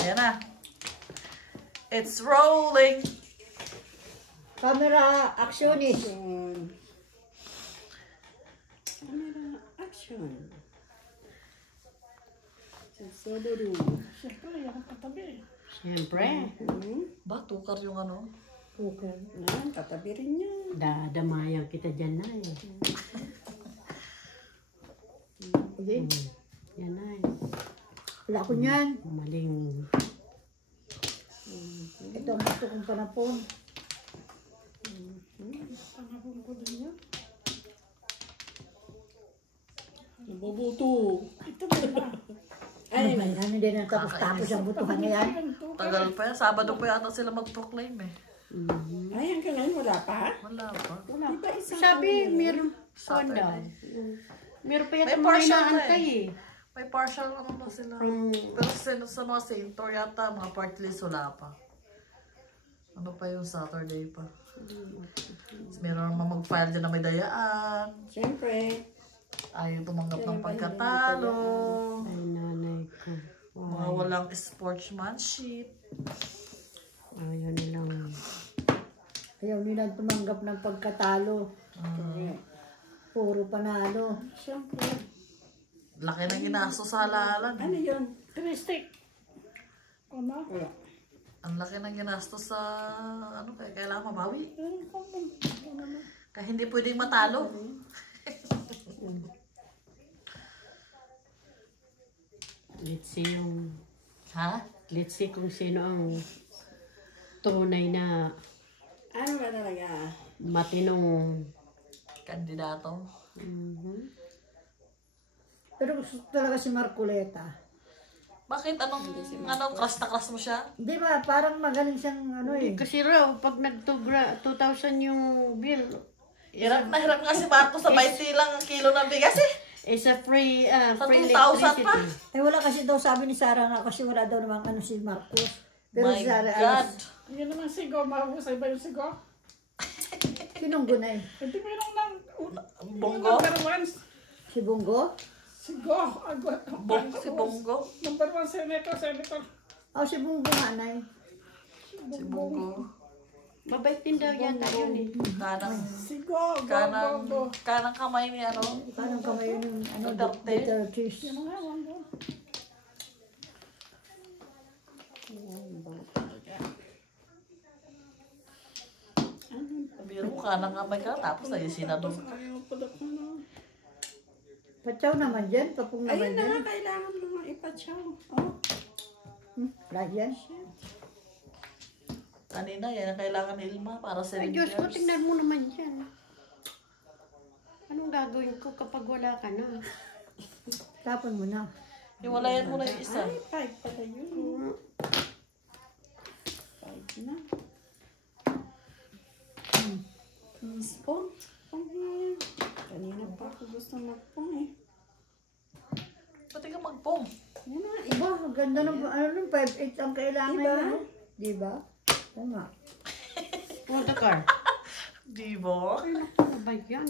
Ayan na. It's rolling. Camera action is. Camera action. Sodoro. Siyempre, yan ang katabi. Siyempre. Ba, tukar yung ano? Okay. Yan, katabi rin niya. Dadamayan kita dyan na eh. Okay. Yan na eh. Wala ko niyan. Maling. Ito ang gusto kong panapon. Panahon ko din yan. Nabubuto. Ito ba ba? Ay, ano din ang tapos-tapos ang butuhan na yan. Tagal pa yan. Sabado pa yata sila mag-proclaim eh. Ay, hanggang ngayon wala pa? Wala pa. Wala pa isang Sabi, meron pa Saturday. daw. Meron pa May yata mga partial na inaantay eh. eh. May partial naman na sila. Pero sa mga Saintor yata, mga part list wala pa. Ano pa yung Saturday pa? Meron naman mag-file dyan na may dayaan. Siyempre. Ayaw tumanggap ng pagkatalo. Ay, nanay ko. Mga walang sportsmanship. Ayaw nilang. Ayaw nilang tumanggap ng pagkatalo. Puro panalo. Siyempre. Laki ng ginastos sa halalan. Ano yun? Tristic. Ano? Wala. Ang laki ng ginastos sa ano kaya kailangan mabawi. Kaya hindi pwedeng matalo. Let's see yung. Ha? Let's see kung sino ang tunay na Ano ba talaga? matinong. Kandidato. Pero gusto talaga si Marcoleta. Bakit? Anong crush na crush mo siya? Di ba? Parang magaling siyang ano eh. Kasi raw, pag nagtubra 2,000 yung bill, Hirap na hirap nga si Marco sa 20 lang ang kilo ng bigas eh. is a free, Sa free 2,000 pa? electricity. Eh wala kasi daw sabi ni Sarah nga kasi wala daw namang ano si Marcos. Pero My si Sarah, God. Yan naman sigo. Mahusay ba yung sigo? sinunggo na eh. Hindi meron ng Bongo? number one. Si Bungo? Sigo. Si Bongo? Number one senator. Oh, si Bungo nga na eh. Si Bongo. Mabait din daw yata yun eh. Sigo. Go. Kanang kamay ni ano? Parang kamay yun yung ano, Duterte. Duterte. Yan nga. Wando. Biro mo kanang kamay ka tapos ay sinadong. Ayaw pa daw ko na. Patsaw naman dyan, papung naman Ayun na dyan. nga, kailangan mo nga ipatsaw. Oh. Wala dyan. Kanina yan ang kailangan ni Ilma para sa Ay Diyos ko, tingnan mo naman yan. Anong gagawin ko kapag wala ka na? Tapon mo na. Iwalayan mo na yung isa. Ay, 5 pala yun. 5 na. Spoon? Kanina pa ako gusto magpong eh. Pati ka magpong. Yan na, Iba, ang ganda ng ano nung 5'8 ang kailangan Diba? mo. Diba? Tama. What the car? Di ba? Ano ba yan?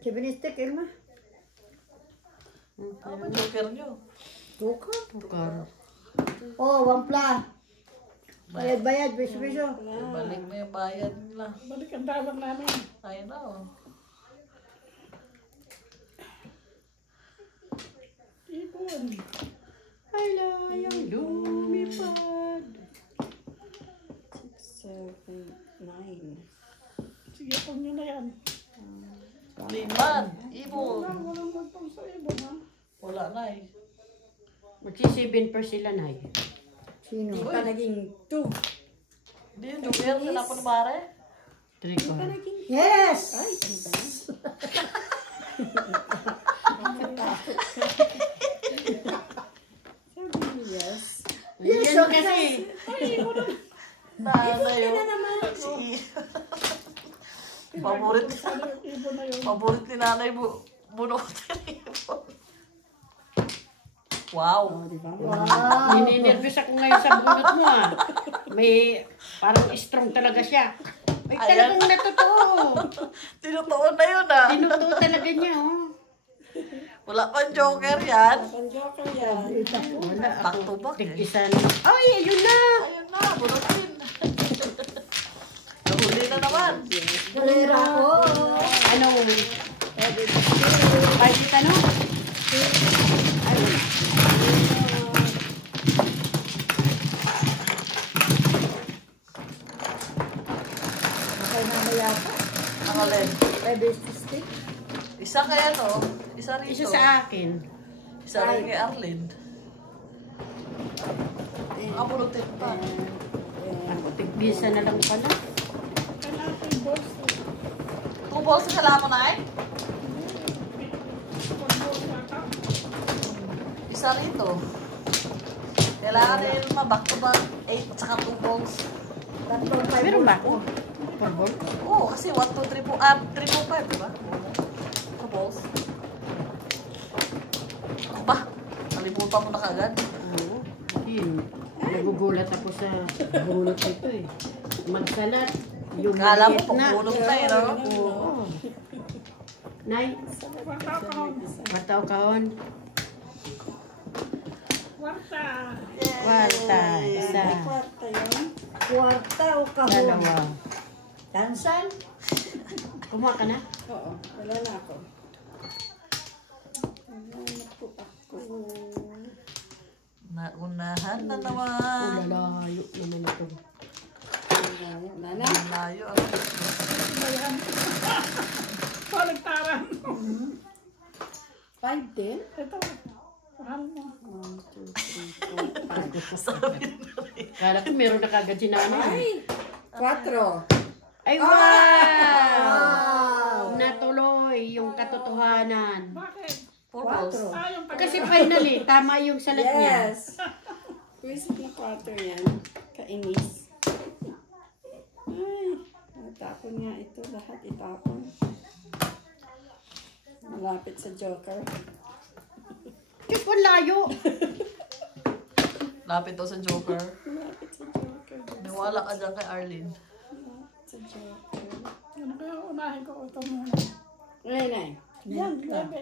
Sibinistik, Ilma. Ano ba joker nyo? Tuka. Tukar. Oh, wampla. Bayad, biso-biso. Balik mo yung bayad nila. Balik ang dawag namin. I know. Ibon. Ay, layang lumipad. 6, 7, 9. Sige, kung nyo na yan. Liman. Ibon. Walang magpang sa ibon, ha? Wala na eh. Magsi-7 per sila na eh. Sino? Di pa naging 2. Hindi yung joker. Kailangan ni Mare. 3 Di pa car. naging... Yes! Ay, ano ba yan? Sabi mo yes. Yan kasi. Nanay yun. Paborit. Sana yung ibon na yun. Paborit ni nanay bunutin ibon. Wow. Oh, di ba? Wow! Nininervous ako ngayon sa bunot mo ah. May parang strong talaga siya. Ay, Ayan. talagang natotoo. Tinutuon na yun ah. Tinutuo talaga niya oh. Wala pang joker yan. Ang joker yan. Wala Back ako. to back eh. Tig-isa na. Ay, ayun na! Ayun na, bunutin. Nahuli na naman. Galera ko. Ano? Pahit ano? Ayun. Kaya mamaya pa. Ang alin. May business stick. Isa kaya to. Isa rito. Isa sa akin. Isa rin kay Arlene. Nakabunutin pa. Ako, tig-isa na lang pala. Kailangan ko yung balls. Two balls sa kailangan mo na eh. Isa rito. Kailangan rin back to back 8 tsaka 2 balls. Tatlong five Meron ba balls ako? For ball? Oo, kasi 1, 2, 3, 4, 3, 4, 5, diba? 2 balls. Ako ba? Nalimutan mo na kagad. Oo. Yun. Nagugulat ako sa bunot nito eh. Magsalat. Yung Kala mo, maliit na. pagpunot na eh, no? Oo. Nay, mataw kahon. Kwarta. Kwarta. Isa. Kwarta yun. Kwarta o kahon. Dalawa. Tansan. Kumuha ka na? Oo, wala na ako. Wala na po ako. Naunahan na Oh, naman. lalayo naman ito. Wala na. Ang layo. Ano? Ayan. Paligtaran. 5 din? Ito. Mahal mo. 1, 2, 3, 4, 5. Sabi na rin. Kala ko meron na kagad si nanay. Ay! 4. Ay, wow! Natuloy yung katotohanan. Bakit? 4 balls. Yung pag- Kasi finally, tama yung salat niya. Yes! Visit na 4 yan. Kainis. Ay, natapon nga ito. Lahat itapon. Malapit sa Joker. Diyos ko, layo. Lapit daw sa Joker. Malapit sa Joker. Niwala ka dyan kay Arlene. Malapit sa Joker. Ano kaya unahin ko ito muna? Ay, nay. Yan, bebe.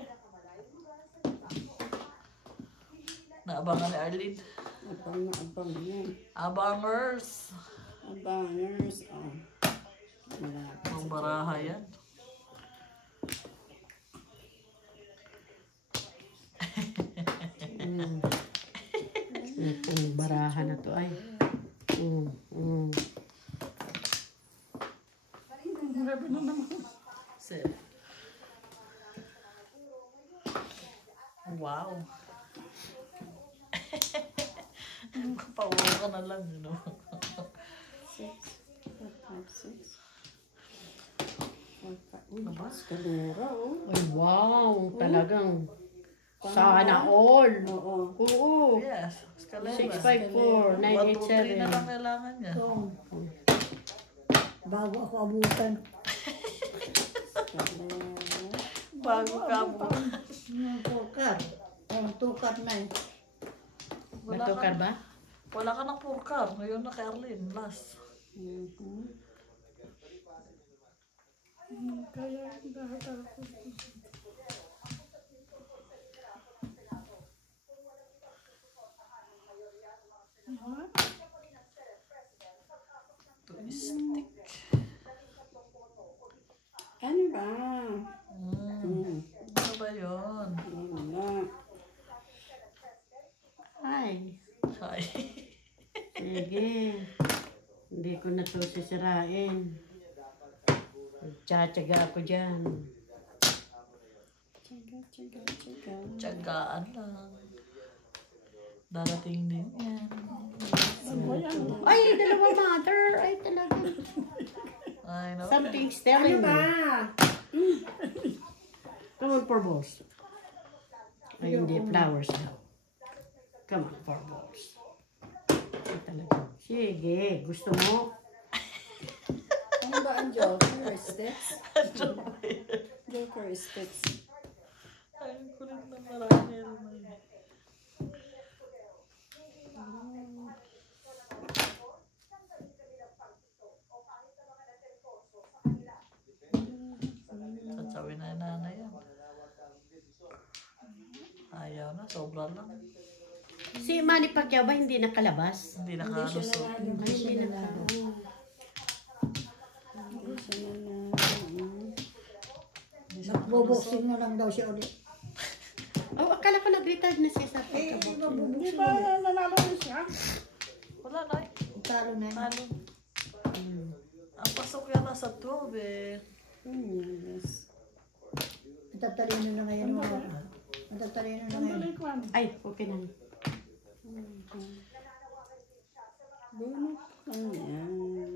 Naabangan ni Arlene. Abang na abang yan. Abangers. Abangers. Oh. Malapit. Ang baraha yan. Ang baraha na to ay. Bebe na naman. Sit. Wow. Pauwa ka na lang, you know. 6, 4, 5, 6. Uy, escalera, oh. Ay, wow. Talagang sana all. Oo. Oo. Yes. Escalera. 654 1, 2, 3 na 987. lang kailangan niya. Bago ako abutan. Escalera. Bago ka mo. Yung tukar. Yung tukar na eh. Natukar ba? Wala ka ng purkar. Ngayon na kay Arlene. Last. Mhm. Kaya dahil ako. Stick. Ano ba? Ano ba yun? Wala. Ay. Hi. Sige. Hindi ko na to sisirain. Tsatsaga ako dyan. Tsaga, tsaga, tsaga. Tiyagaan lang. Darating din yan. Ay, dalawa mother. Ay, talaga. I know. Something's telling Ano me. ba? Come on, four balls. Ay, hindi. Flowers daw. Come on, four balls. Ay, talaga. Sige. Gusto mo? Ano ba ang Joker sticks? Joker sticks. Ay, ang kulit na marami. Sasabi na nanay yan. Ayaw na, sobra lang. Si Manny Pacquiao ba hindi nakalabas? Hindi Hindi siya nakalusot. nanalo. Ay, hindi naka... Hindi siya nanalo. Hindi siya Magboboxing na lang daw siya ulit. Oh, akala ko nag-retired na siya sa pagkaboxing. Di Magboboxing ba ulit. nanalo rin siya? Wala na eh. Talo na yun. Talo. Ang pasok yata sa 12 eh. Yes. Natatalino na ngayon. Natatalino na Ang ngayon. dali ko ano. Ay, okay na. Bunot lang yan.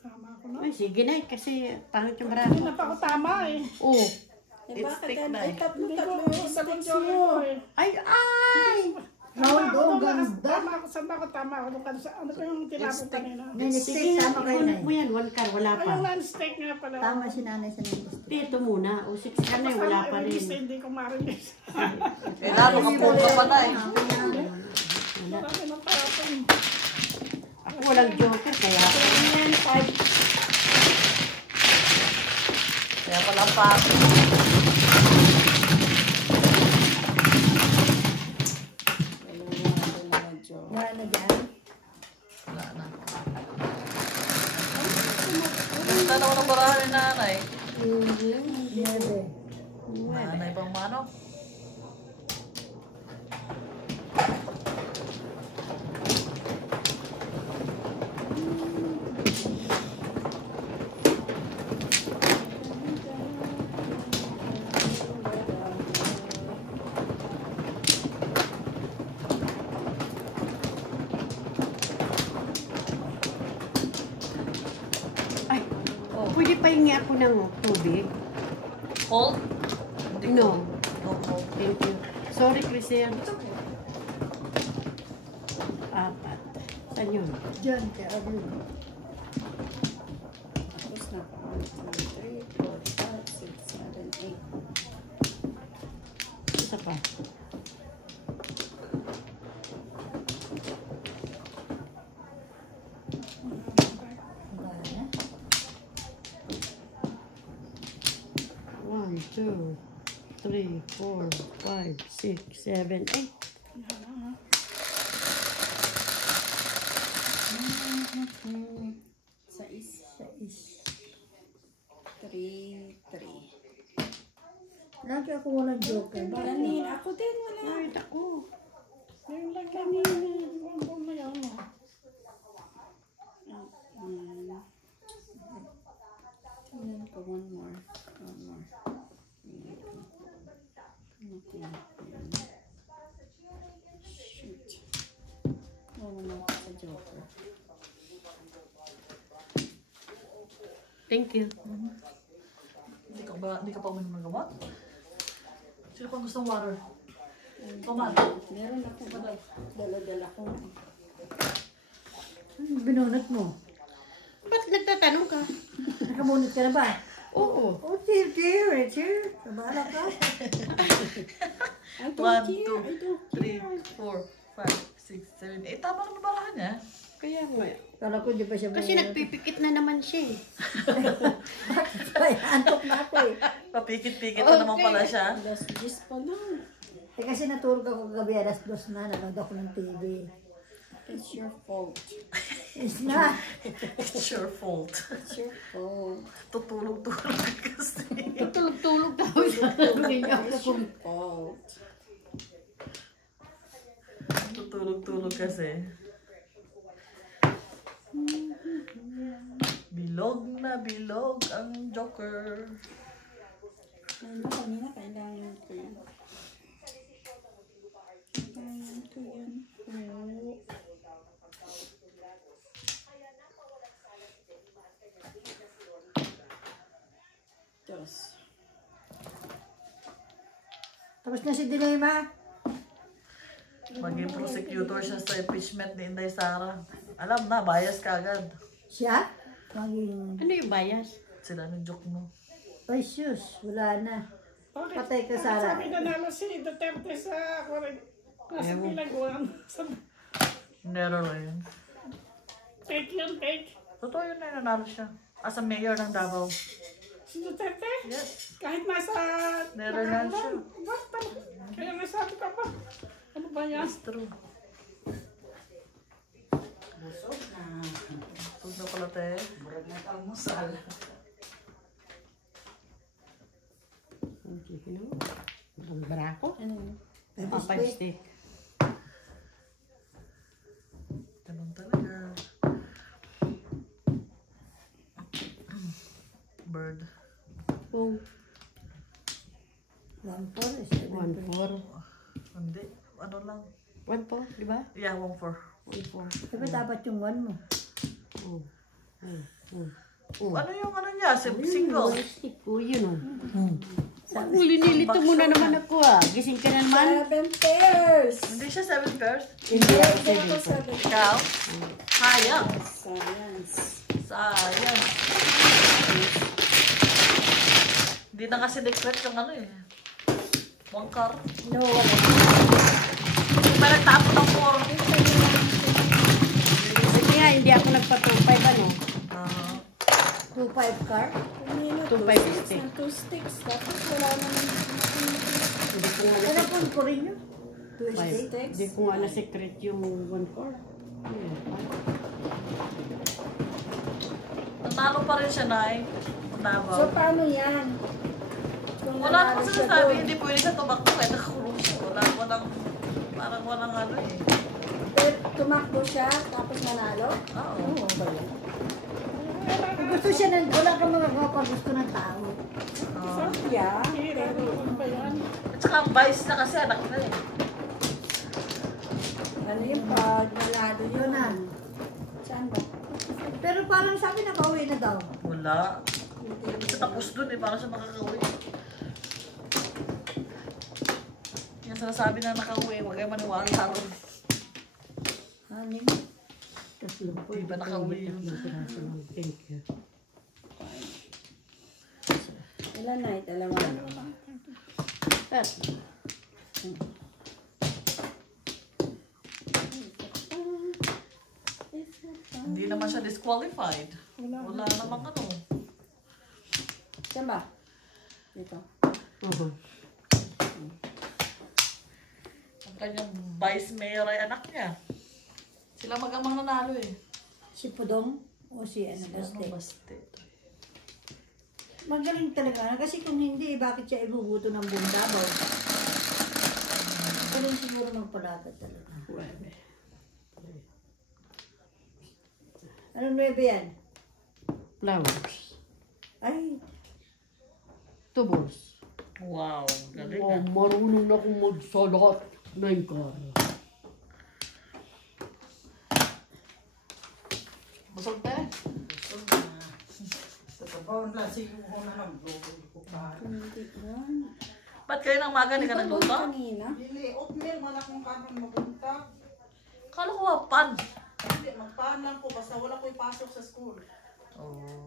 Tama ko na. Ay, sige na kasi pangit yung Hindi marami. na pa ako tama eh. Oh. Eh, It's bakit thick yan? na Ay, eh. Hindi ko tatlo yung sabi sticks ko mo. eh. Ay, ay! Round, oh, ganda. Tama ako, saan ba ako tama ako? Doon ka sa, ano ko yung tinapon kanina? Nine-stick, Sige na, tama kayo na ikunot mo yan. 1 car, wala Ay, pa. yung non-steak nga pala. Tama si nanay sa nine-stick. Dito muna. O 6 ka na, wala pa rin. Hindi ko marinig. Eh, lalo ka po ka pa na eh. Marami ng parapon. Ako walang joker, kaya... Yan, 5. Kaya pala ang pako. Wala na dyan. Wala na. Ganda naman ang barahan ni nanay. Nueve. Nanay pang mano. Ay, Oh, pwede pa hingi ako ng tubig? hold? No. No, hold. Thank you. Sorry, Christian. 4. Saan yun? Dyan, kaya Abel. Tapos na pa. 1, 2, 3, 4, 5, 6, 7, 8. Isa pa. Wala na. 1, 2, 3, 4, 5, 6, 7, 8. Sais. Sais. 3, 3. Lagi ako walang joker. Kanina, ako din wala. Ay, ako. Yung lang kanina. Yung na yun. Tingnan ko, one more. Shoot. Wala ako sa joker. Thank you. Hindi ka pa uminom ng gamot? Sino kung gusto ng water? Kuman. Meron ako dala-dala ko. Ano binunot mo? Ba't nagtatanong ka? Nakabunot ka na ba? Oo. Oh, cheer. Sabala ka. I don't 1, care. I don't 2, 3, care. 4, 5, 6, 7, 8. Tama naman barahan niya. Kaya nga. Kala ko di pa siya Kasi nagpipikit na naman siya eh. Ay, antok na ako eh. Papikit-pikit na naman pala siya. Alas 10 pa lang. Eh kasi natulog ako kagabi, alas 2 na, nanood ako ng TV. It's your fault. It's not. It's your fault. It's your fault. Tutulog-tulog kasi. Tulog-tulog daw siya. It's your fault. Tutulog-tulog kasi. Bilog na bilog ang Joker. Ano kanina, kailangan ko yan. Kailangan ko yan. Oo. Diyos. Tapos na si Dilema. Maging prosecutor siya sa impeachment ni Inday Sara. Alam na, bias ka agad. Siya? Maging... Ano yung bias? Sila ng joke mo. Ay, sus. Wala na. Bakit? Patay ka, Sara. Sabi nanalo si Duterte sa nasa Bilangguan. Never yun. Fake yun, fake. Totoo yun na nanalo siya. As a mayor ng Davao. Si Duterte? Yes. Kahit nasa... Netherlands siya. Bakit pala? Kaya nga sabi ko ka pa. Ano ba yan? It's true. Busog na. Huwag na pala te. Murag na almusal. Okay, hello. Ang barako. Ano? Ah, 5 steak. Ganun talaga. Bird. Oh, 1-4 is 1-4. Hindi. Ano lang. 1-4, di ba? Yeah, 1-4. 1-4. Diba dapat yung 1 mo? Oh. Oh. Ano yung ano niya? Single. Stick ko, yun oh. Linilito mo na naman ako ah. Gising ka na naman. 7 pairs. Hindi siya 7 pairs. Hindi ako Hindi ako 7 7 Ikaw? Sayang. Science. Sayang. Hindi na kasi decret yung ano eh. Wangkar. No, wala. May nagtapon ng 4. Sige nga, hindi ako nagpa-2-5 ano. 2-5 car? Kanina, 2 2 5 sticks stick. na 2 sticks. Tapos wala naman. Hindi ko nga Ano po ko rin yun? 2 Five. steak? Hindi ko nga na-secret yung 1-4. Nanalo pa rin siya, Nay. Davao. So, paano yan? Kung Wala nanalo naman siya sinasabi, doon. hindi pwede siya tumakbo eh. Nakakulong siya. Walang, parang walang ano eh. Pero tumakbo siya, tapos nanalo? Oo. Kung gusto siya ng, wala kang magagawa pag gusto ng tao. Yeah. Pero ano ba yan? At saka ang vice na kasi anak na eh. Ano yung pag nanalo yun? Yun na. Saan ba? Pero parang sabi nakauwi na daw. Wala. Hindi siya tapos dun eh. Parang siya makakauwi. Yung sinasabi na nakauwi, huwag kayo maniwala sa akin. Haning. Di ba nakauwi yun? Thank you. Ilan na? Dalawa. At, Hindi naman siya disqualified. Wala namang ano. Saan ba? Dito. Ang kanyang vice mayor ay anak niya. Sila mag-amang nanalo eh. Si Pudong o si ano, Baste. Baste. Magaling talaga. Kasi kung hindi, bakit siya ibubuto ng buong Davao? Galing siguro magpalagat talaga. Anong 9 yan? flowers. Ay, 2 balls. Wow, galing Wow, ah. marunong na akong magsalat ng kara. Busog tayo. Hindi yan. Ba't kayo ng maga hindi ka nagluto? Kanina. Dili, oatmeal man akong kanon mabuntag. Kala ko wapan. Hindi, magpaan lang ko basta wala ko ipasok sa school. Oh.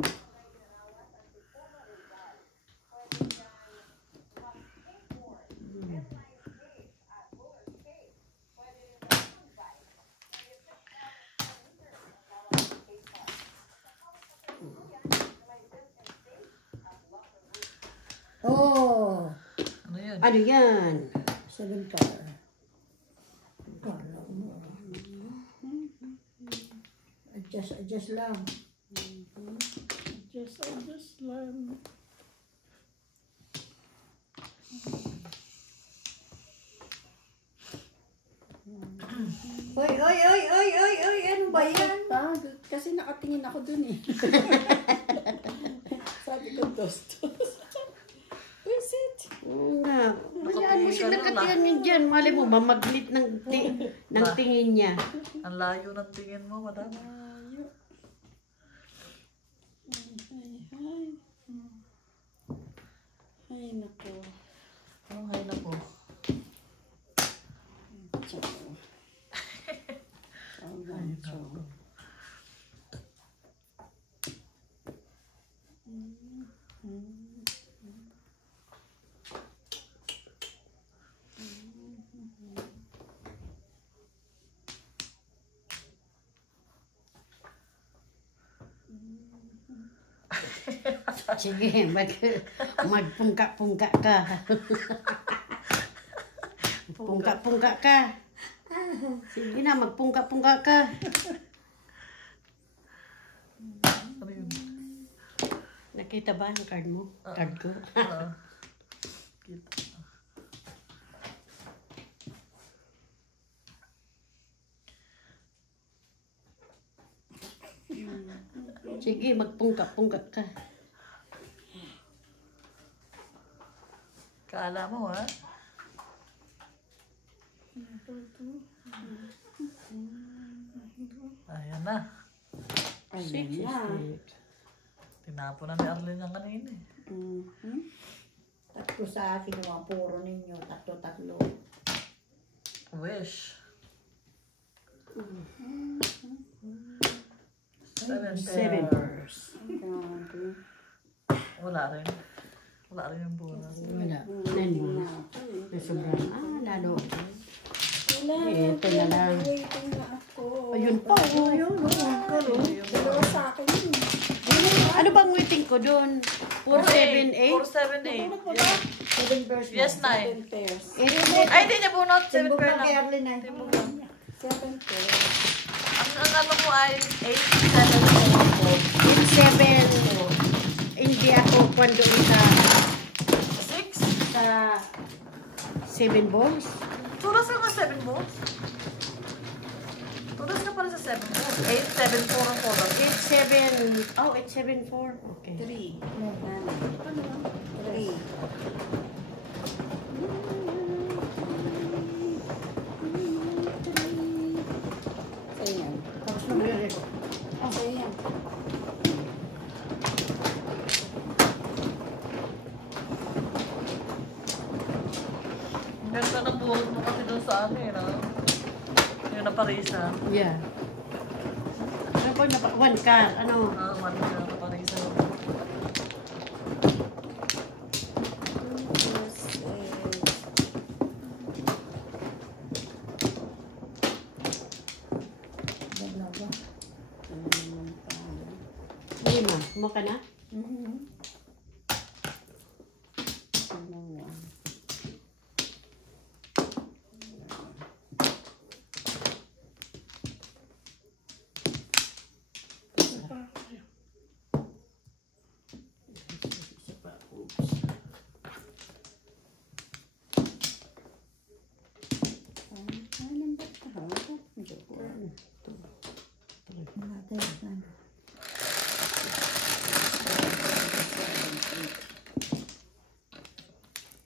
oh, Ano yun? Ano yan? 7 car. Kala mo. Adjust lang. Just lang. Oy, ano ba yan? Kasi nakatingin ako dun eh. Sabi ko, dos. Where's it? Nga. Hayaan mo siya Nakatingin ka nakatiyan yun dyan. Mali mo ba maglit ng, ng tingin niya. Ang layo ng tingin mo, madam. Layo. Ay, nako. Anong hay na po? Sige, magpungka-pungka ka. Pungka-pungka ka. Sige na, magpungka-pungka ka. Ano yun? Nakita ba ang card mo? Card ko? Kita. Sige, magpungka-pungka ka. Kala mo, ha? Ayan na. Six is it. Tinapo na ni Arlene ang kanina eh. Tatlo sa akin, mga puro ninyo. Tatlo. Wish. 7 Seven pairs. pairs. Wala rin. Wala rin yung bonus. Wala. Nine bonus. Sobrang, lalo. Ito na lang. Waiting na ako. Ayun pa, oh. Dalawa sa akin yun. Ano bang waiting ko doon? 478? 478. 7 pairs. Yes, 9. 7 pairs. Ay, hindi niya bunot. 7 Timbog pair lang kay lang. Arlene ay. 7 pairs. Ang ano mo ay 8, 87. Hindi ako kwan doon sa 7 balls. Tulas ka ba 7 balls? Tulas ka pala sa 7 balls. 874 ang total. 87. Oh, 874. Okay. 3. 3. Sa'yo yan. Tapos na magre-record. Sa'yo yan. Meron ka ng buhok mo kasi doon sa akin, ha? Yung naparisa. Yeah. Ano po na one car? Ano? One ka naparisa. Dalawa. 5. Mo ka na?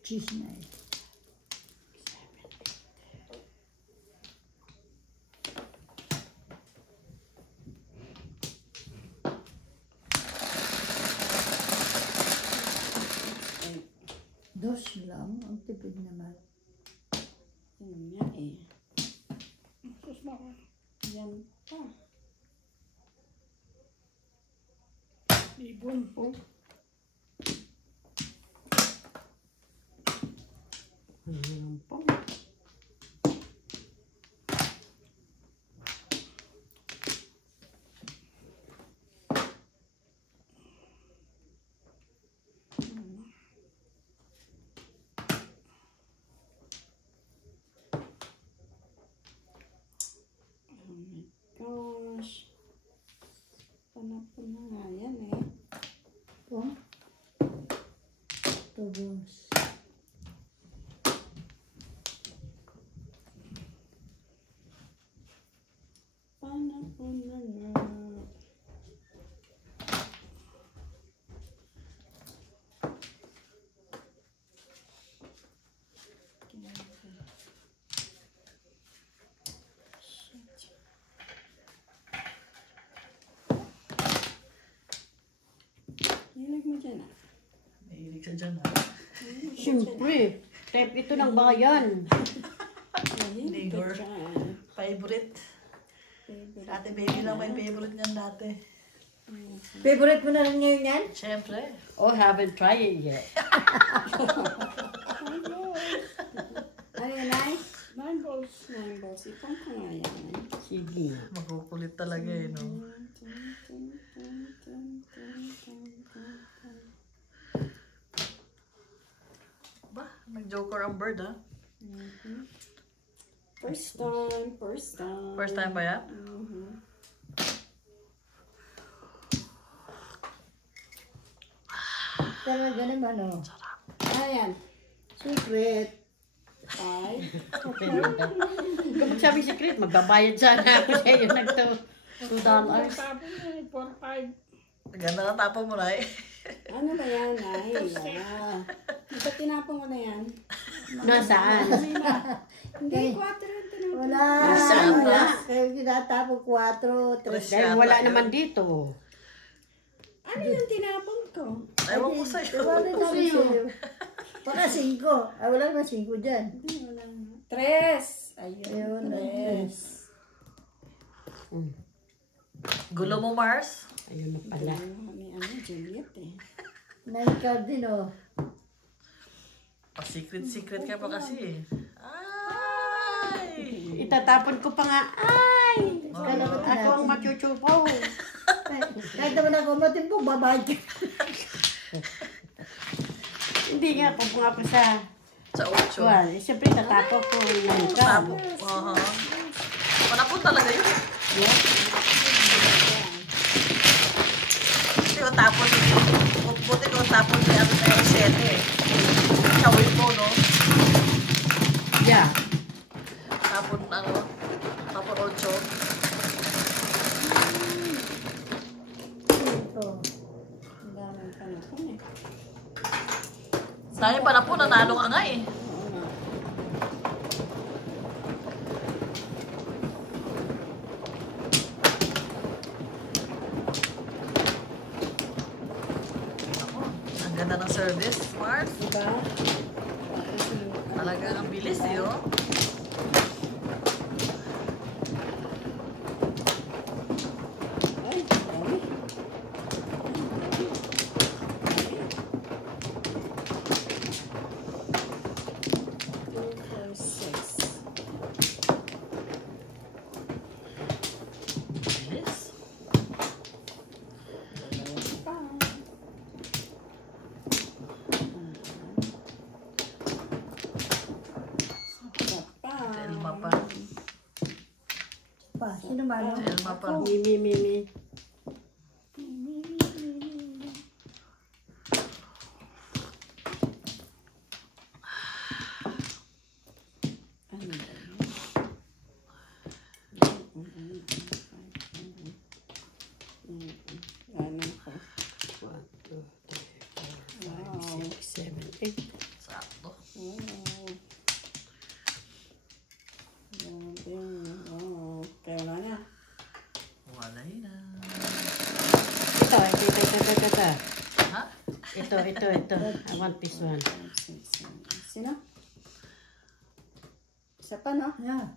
Cheese na eh. Dos lang, ang tipid naman. Yun nga eh. Sus, mama. Yan pa. Ibon. Ayan po. Gosh. Panapon na nga yan eh. Po? Tubos. Panapon na nga. Hilig mo dyan ah. Mahilig siya dyan, ha? Siyempre. Type ito ng bayan. Hilig ka Neighbor. dyan. Favorite. Favorite. Ate baby lang may favorite niyan dati. Favorite mo na rin ngayon yan? Siyempre. Oh, haven't tried it yet. Ano yun ay? 9 balls. 9 balls. Ipang ko nga yan eh. Sige. Makukulit talaga eh, no? Ba, nag-joker ang bird, ha? First time, first time. First time ba yan? Talaga naman, oh. Ayan. Secret. Five. Kapag sabi secret, magbabayad sana ako sa iyo nagto. $2. Tapos eh, 4-5. Ganda na tapon mo na eh. Ano ba yan, Nay? Ba't tinapon mo na yan? Nasaan? Hindi, 4 yung tinapon. Wala. Saan wala? Kaya tinatapo 4, 3. Dahil wala naman dito. Ano yung tinapon ko? Ewan ko sa'yo. Wala naman sa'yo. Baka 5. Ay, wala naman 5 dyan. Hindi, wala nga. 3. Ayun, Ayun, 3. Gulo mo, Mars? Ayun na pala. Ni Juliet eh. 9 card din, oh. Secret ka pa kasi eh. Ay! Itatapon ko pa nga. Ay! Ako ang machuchupaw. Kahit naman ako matimpok, babayad ka. Hindi nga, kung ako sa Sa 8. kuwan. Siyempre, tatapon ko ng Tapo. kamo. Manapon talaga yun. Yeah. Buti ko tapon. Buti ko tapon ni ano na yung 7 eh. Kawin mo, no? Yeah. Tapon 8. Ito. Ang daming panapon eh. Dahil pa na po, nanalo ka nga eh. Oo nga. Ako, ang ganda ng service, Mars. Diba? Talaga ang bilis eh, oh. Ay, dami. Bilis. Elma pa. Pa, sino ba, no? Elma pa. Mi. Ano ko? 1, 2, 3, 4, 5, 6, 7, 8. Sakto. Kaya na na. Wala yun na. Ito. Ha? Ito. I want this one. Sino? Isa pa, no? Yeah.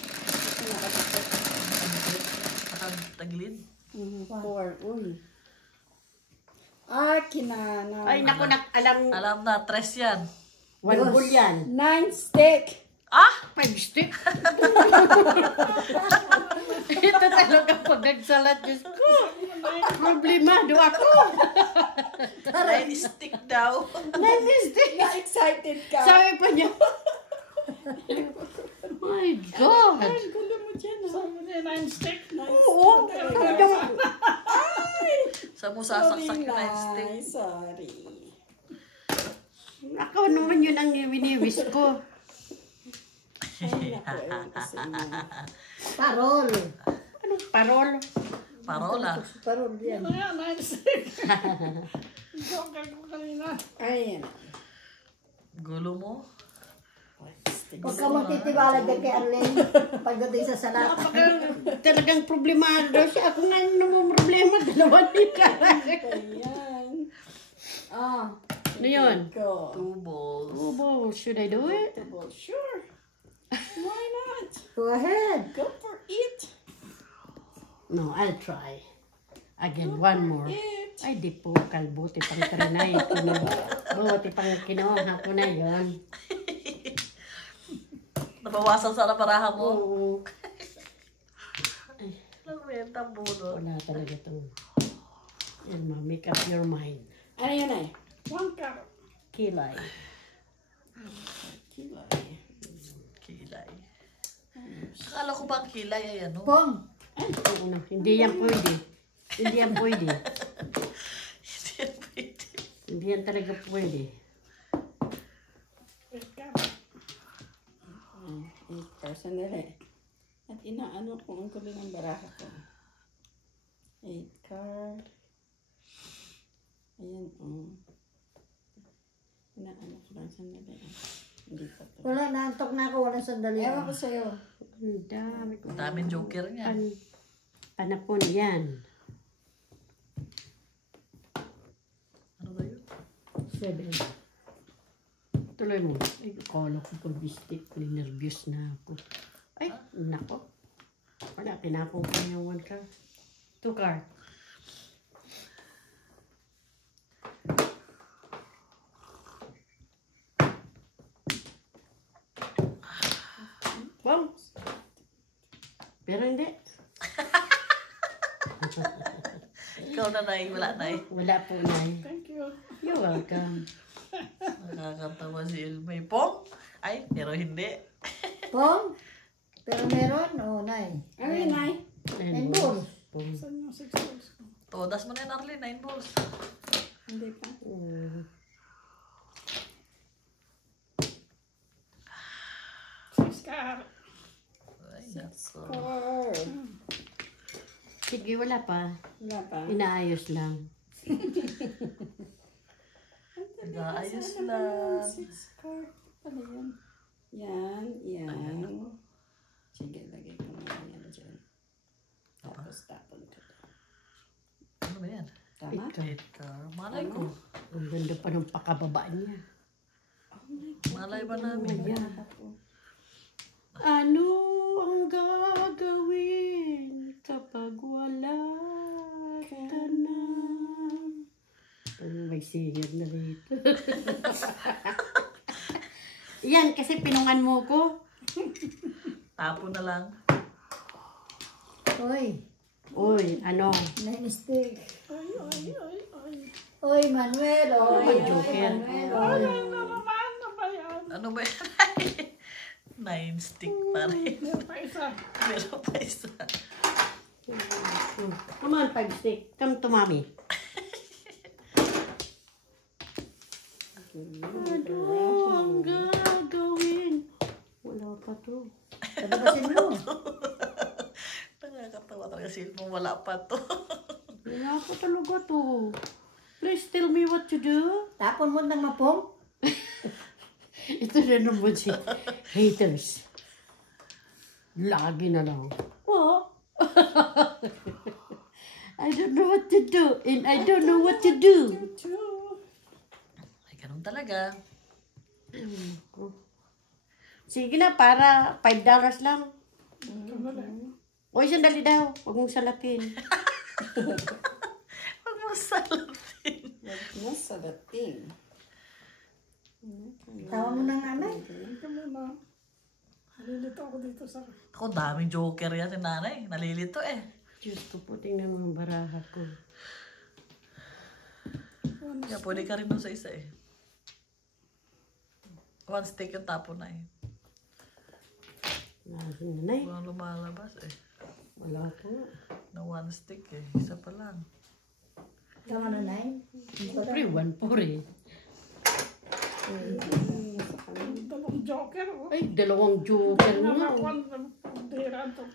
Ito nakasakit. Nakataglid. 4. Uy. Kinana. Ay, naku, alam, Alam na, 3 yan. 1 bull yan. 9 stick. Ah! 5 stick. Ito talaga pag nagsalat, Diyos ko. Problemado ako. 9 stick daw. 9 stick. Na-excited ka. Sabi pa niya. My God. Ay, gulo mo dyan, ha? Sabi niya, 9 stick. Oo. Sa mo sasaksak yung 9 stick. Ay, sorry. Ako naman yun ang winiwis ko. Ay, naku, ewan ko sa inyo. Parol. Anong parol? Parola. Parol yan. Ano yan, 9 stick. Joker ko kanina. Ayan. Gulo mo. Huwag ka magtitiwala dyan kay Arlene pagdating sa salat. Talagang problemado daw siya. Ako nga naman problema. Dalawa nila. Ayan. Ano yun? Go. 2 balls. Oh, boy, should I do it? Sure. Why not? Go ahead. Go for it. No, I'll try. Again, one more. It. Ay, di po, kalbuti pang karinay. Buti pang kinuha ko na yun. Nabawasan sa naparahan mo. Oo. Nagwenta mo, no? Wala talaga itong... Elma, make up your mind. Ano yun, eh? 1 carrot. Kilay. Kilay. kilay. Akala ko ba ang kilay ay ano? Pong, Oo na. Hindi yan pwede. Hindi yan pwede. Hindi yan pwede. Hindi yan talaga pwede. Sandali. At inaano ko ang kulo ng baraha ko. 8 card. Ayan, inaano ko lang sandali. Hindi pa to. wala, naantok na ako, walang sandali. Ewan ko sa'yo. Ang dami ko. Daming joker niya. Panapon yan. Ano ba yun? 7. Tuloy mo. Ay, akala ko pag bistik. Nervous na ako. Ay, nako. Wala, tinapong ko yung 1 card. 2 card. Bounce. Pero hindi. Ikaw na, Nay. Wala, Nay. Wala po, Nay. Thank you. You're welcome. Nakakatawa si Ilmay. Pong? Ay, pero hindi. Pong, pero meron, nay. Ano yun, Nay? Nine balls. Saan yung 6 balls ko? Todas mo na yun, Arlene. 9 balls. Hindi pa. Six card. Ay, nako. 4. Sige, wala pa. Wala pa. Inaayos lang. Nag-aayos lang. 6 card pala yan. Yan. Sige, lagay ko na yan dyan. Tapos tapon ko. Ano ba yan? Tama? Ito. Malay ko. Ang ganda pa ng pakababa niya. Malay ba namin? Ano ang gagawin kapag wala ka na? May sigil na rito. Yan, kasi pinungan mo ko. Tapo na lang. Oy, Uy, ano? nine stick. Ay. Oy, Manuel, oy. Ay, Joker. Manuel, oy. Ano ba yan? Ano ba yan? 9 stick pa rin. Meron pa isa. Meron pa isa. Come on, 5 stick. Come to mommy. Ano ang gagawin? Wala pa to. Padabasin mo. Nakakatawa talaga si Ilmo. Wala pa to. Wala pa talaga to. Please tell me what to do. Tapon mo ng mapong. Ito na naman si haters. Lagi na lang. What? I don't know what to do and I don't know what to do. Ay, ganun talaga. Sige na, para $5 lang. Uy, sandali daw. Huwag mong salatin. Huwag mo salatin. Nasa dating. Tawa mo ng anay. Ito muna. Nalilito ako dito sa... Ako, daming joker yan si nanay. Nalilito eh. Diyos ko po, tingnan mo ang baraha ko. Kaya pwede ka rin dun sa isa eh. 1 stick yung tapo na eh. Naging nanay. Walang lumalabas eh. Wala po nga. Na 1 stick eh. Isa pa lang. Tama na, nine. Siyempre, 1 po rin. Dalawang joker. Ay, 2 joker nga. Nakakuha ng pundera to.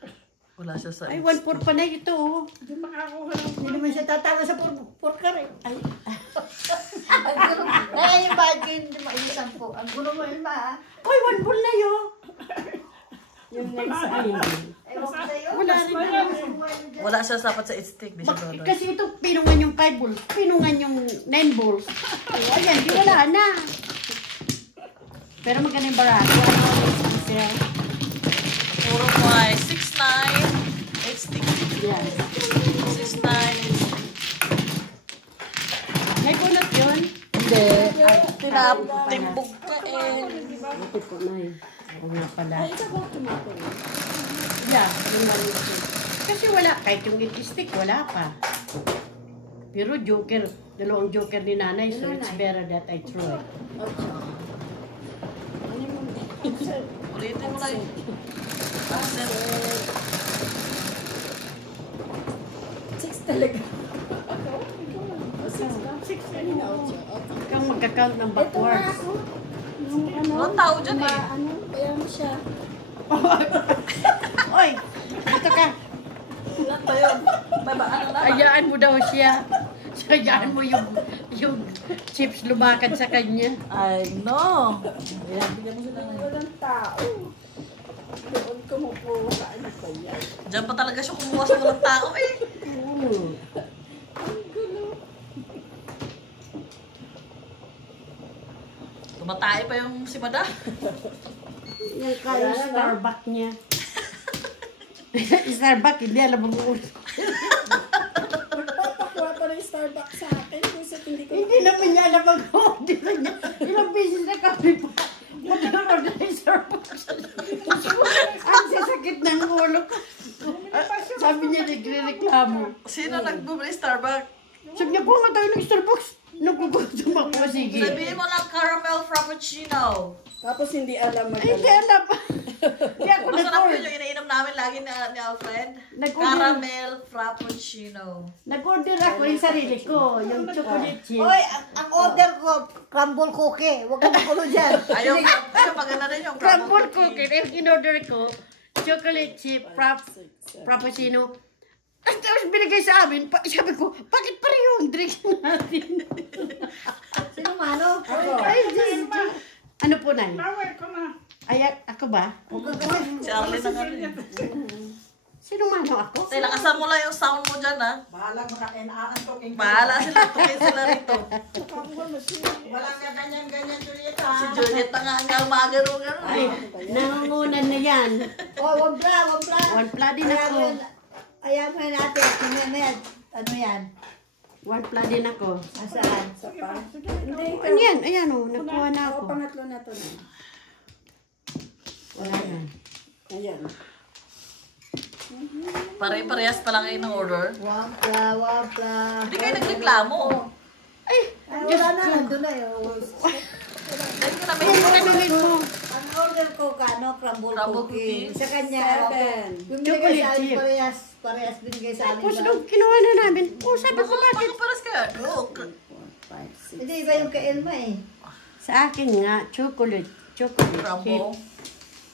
Wala siya sa Ay, 1 4 pa na ito. Oh. Hindi makakuha ng... Hindi naman siya tatama sa porkar eh. Ay, Ang gulo. Ay, yung bag hindi maisan po. Ang gulo mo, Ilma, ah. Uy, 1 ball na yun. Yung next ay, Ewan ko sa'yo. Wala rin. Wala siya sapat sa 8 stick. Di siya doon. Kasi ito, pinungan yung 5 balls. Pinungan yung 9 balls. Oh, ayan, di wala na. Pero maganda yung baraha. Wala na ulit sila. Puro mo ay 6, 9, 8 stick. Yan. 6, 9, 8 stick. May kunot yun. Hindi. Timbog ka eh. Ito po na yun. Ako nga pala. Ay, ito ba tumapo? Yeah, yung maliit. Kasi wala, kahit yung stick, wala pa. Pero joker, 2 joker ni nanay, so it's better that I throw it. Ano yung... Ulitin mo na yun. Pancit. 6 talaga. Six na. Kang magka-count ng Ito na backwards. ako. Yung ano. Walang tao dyan eh. Ano, kaya mo siya. Oy! Ito ka! Ilan ba yun? May ba? Ano na? Hayaan mo daw siya. Hayaan mo yung chips lumakad sa kanya. I know. Ayan, bigyan mo sila na yun. Walang tao. Doon kumukuha ka. Ano ba yan? Diyan pa talaga siya kumuha sa walang tao eh. Oo. Tumatay pa yung si Mada. Yung kaya Starbucks niya. Starbucks, hindi alam mo kung Papakuha pa ng Starbucks sa akin. Kasi hindi ko. hindi naman niya alam mag-order niya. Ilang beses na kami pa. Mag-order ng Starbucks. Ang sasakit ng ulo ko. Sabi niya, nagre-reklamo. Sino nagbubuli Starbucks? Sabi niya, kuha nga tayo ng Starbucks. Nagugutom ako, sige. Sabihin mo lang caramel frappuccino. Tapos hindi alam Ay, hindi alam pa. Hindi ako Masarap yun nag-order. yung iniinom namin lagi ni Alfred. Nag-order. Caramel frappuccino. Nag-order ako yung sarili ko. Yung chocolate chip. Oy, ang order ko, crumble cookie. Huwag ka magulo dyan. Ayaw, maganda rin yung Crumble cookie. Yung in-order ko, chocolate chip, frappuccino. Tapos binigay sa amin, sabi ko, bakit pareho ang drink natin? Sino mano? Ay, Diyos ko. Ano po, Nay? Bawal ko na. Ay, ako ba? Si Arlene na nga rin. Sino mano ako? Tay, lakasan mo lang yung sound mo dyan, ha? Bahala makainaan to. Bahala sila, tukin sila rito. Wala ka ganyan-ganyan, Julieta. Si Juliet na nga ang magano-gano. Ay, nangungunan na yan. Oh, wabla. One pla din ako. Ayan mo yan natin. Tingnan na yan. Ano yan? One pla din ako. Asaan? Sa pa. Hindi. Ano yan? Ayan o, nakuha na ako. Ako, pangatlo na to na. Wala yan. Ayan. Pare-parehas pa lang kayo ng order. Wabla. Hindi kayo nagreklamo. Ay, wala na. Nandun na yun. Dahil ko namin Ano kanunin mo? Ang order ko, crumble Crumble cookie. cookie. Sa kanya, 7. yung binigay sa amin, Chocolate parehas binigay sa amin. Tapos nung kinuha na namin, sabi ko bakit? Pagkaparas ka. Oo. 5, 6. Hindi, iba yung kay Elma eh. Sa akin nga, chocolate chip. Crumble.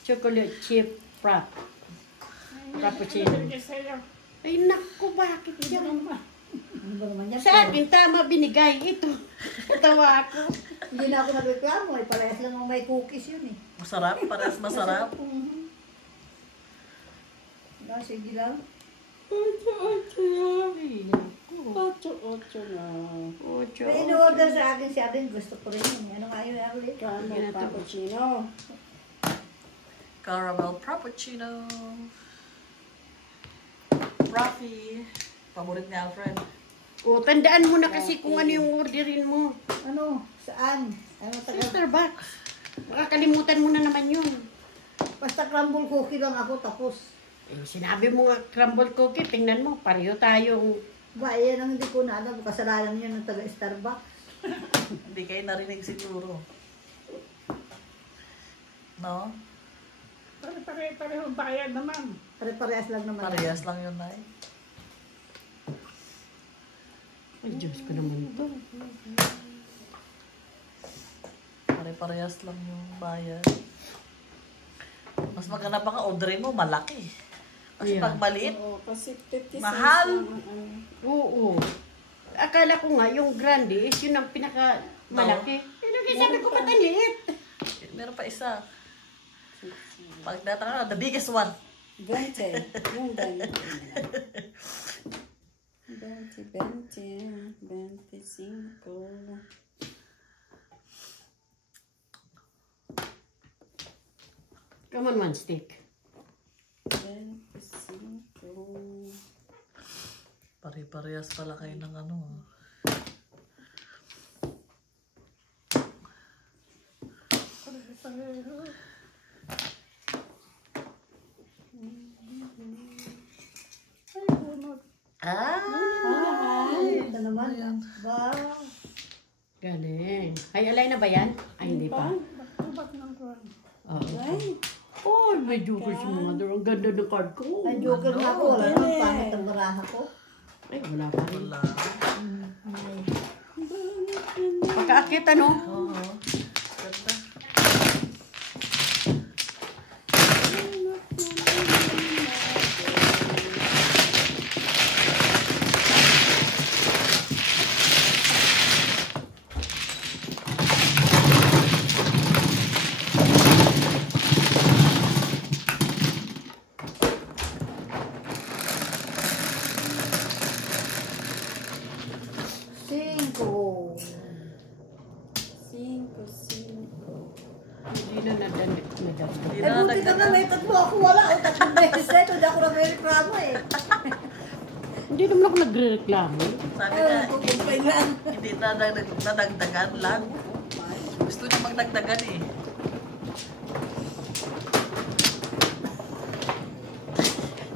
Chocolate chip frappuccino. Sa'yo. Ay naku, bakit yan? Ano ba naman yan? Sa akin, tama binigay. Ito. Tawa ako. Hindi na ako nagreklamo eh. Parehas lang ang may cookies yun eh. Masarap, parehas masarap. Sige lang. 8 na. Ocho. May in-order sa akin si Arlene. Gusto ko rin yun. Ano nga yun, Arlene? Caramel cappuccino. Caramel frappuccino. Raffy. Paborit ni Alfred. O, tandaan mo na kasi kung ano yung orderin mo. Ano? Saan? Ano Sa taga? Starbucks. Makakalimutan mo na naman yun. Basta crumble cookie lang ako tapos. Eh, sinabi mo nga, crumble cookie, tingnan mo, pareho tayong... Ba, yan ang hindi ko na alam. Kasalanan yun ng taga Starbucks. Hindi kayo narinig siguro. No? Pare-parehong bayad naman. Pare-parehas lang naman. Parehas lang yun, Nay. Ay, Diyos ko naman ito. Pare-parehas lang yung bayad. Mas maganda pa ka orderin mo, malaki. Kasi Yeah. pag maliit, Oo, kasi 50 cents Mahal. lang ang ano. Oo. Akala ko nga, yung grande is yun ang pinaka-malaki. Sabi ko, ba't ang liit? meron pa isa. Pag datang the biggest one. 20. Yung 20. 25. Come on, one stick. 25. Pare-parehas pala kayo ng ano. Ito naman. Ba? Galing. Ay, alay na ba yan? Ay, hindi pa. Tubak ng kuwan. Oo. Ay, may joker si mother. Ang ganda ng card ko. Ang joker nga ako. Wala nang pangit ang baraha ko. Ay, wala pa rin. Wala. Pagkaakit, ano? Oo. Ganda. Cinco. 5. Hindi na nadanik. Hindi Eh, na buti ka nga nagdagan. may tatlo ako. Wala. O, tatlong beses. Hindi ako na may reklamo eh. Hindi naman ako nagre-reklamo. Sabi Ay, nga, pupumpay lang. hindi nadagdagan lang. Gusto niya magdagdagan eh.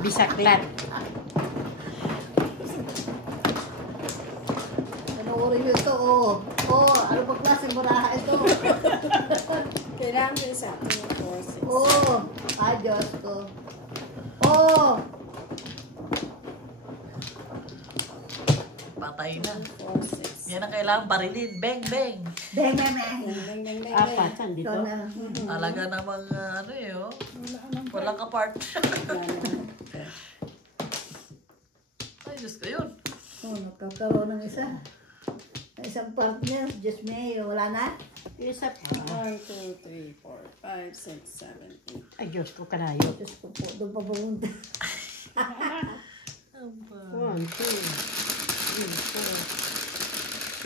Bisaklat. Panoorin nyo ito, oh. Oh, ano pa klaseng baraha ito? Kailangan din sa akin yung 4, 6. Oh, ay Diyos ko. Oh, Patay na. 4, 6. Yan ang kailangan barilin. Bang, bang. beng, beng, beng. Bang, bang, bang, Apat, bang. saan Ito dito? na. Talaga namang ano eh, oh. Walang kapart. Ay, Diyos ko yun. Oh, nagkakaroon ng isa. Ang isang partner, Diyos me, wala na. Isa pa. 1, 2, 3, 4, 5, 6, 7, 8. Ay, Diyos ko, kalayo. Diyos ko po, doon pa pumunta. 1, 2, 3,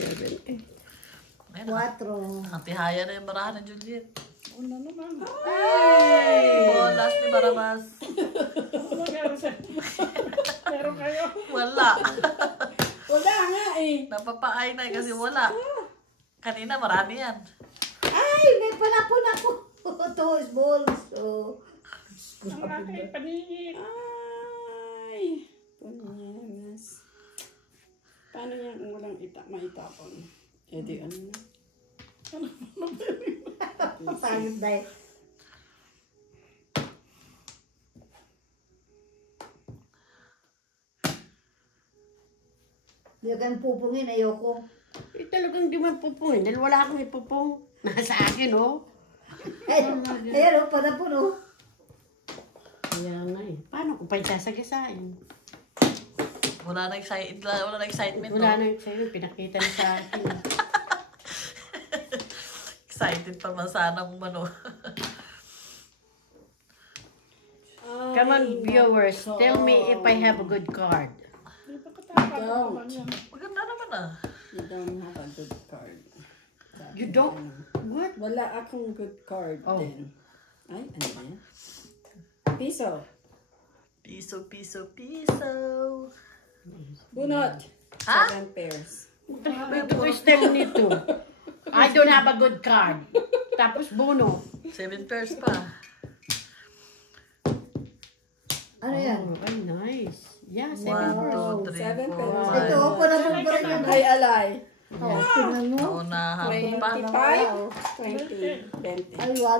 4, 7, 8. Ayun, Quatro. ang tihaya na yung barahan ng Juliet. Una naman. Bolas ni Barabas. Ano meron sa... Meron kayo. Wala. Wala nga eh. Napapaay na kasi wala. Kanina marami yan. Ay, may palapon ako. Two is balls. Oh. Ang aking paningin. Ay. Punyanas. Paano yan kung walang maitapon? E di ano na? Papayot dahil. Hindi ka pupungin, ayoko. Eh, talagang di man pupungin. Dahil wala akong ipupung. Nasa akin, oh. Ayan, o, panapon, o. Kaya nga eh. Paano ko pa isasagisain? Wala na excitement. Wala no? na sa'yo. Pinakita na sa akin. Excited pa man sana kung ano. Come on, viewers. Tell me if I have a good card. Di ba katapag naman yan? Maganda naman ah. You don't have a good card. Sabi You ko, don't? ano. What? Wala akong good card Oh. din. Ay, ano ba yan? Piso. Piso, piso, piso. Bunot. Ha? 7 pairs. Ito ko style nito. I don't have a good card. Tapos bono. 7 pairs pa. Ano yan? Oh, ay, nice. Yeah, 7 1, pairs. 2, 3, 7 4, pairs. Ito, o, panapon pa rin yan. Ay, alay. Oh, tingnan mo. Naunahan pa. 25, 20, 20. Ay, wala.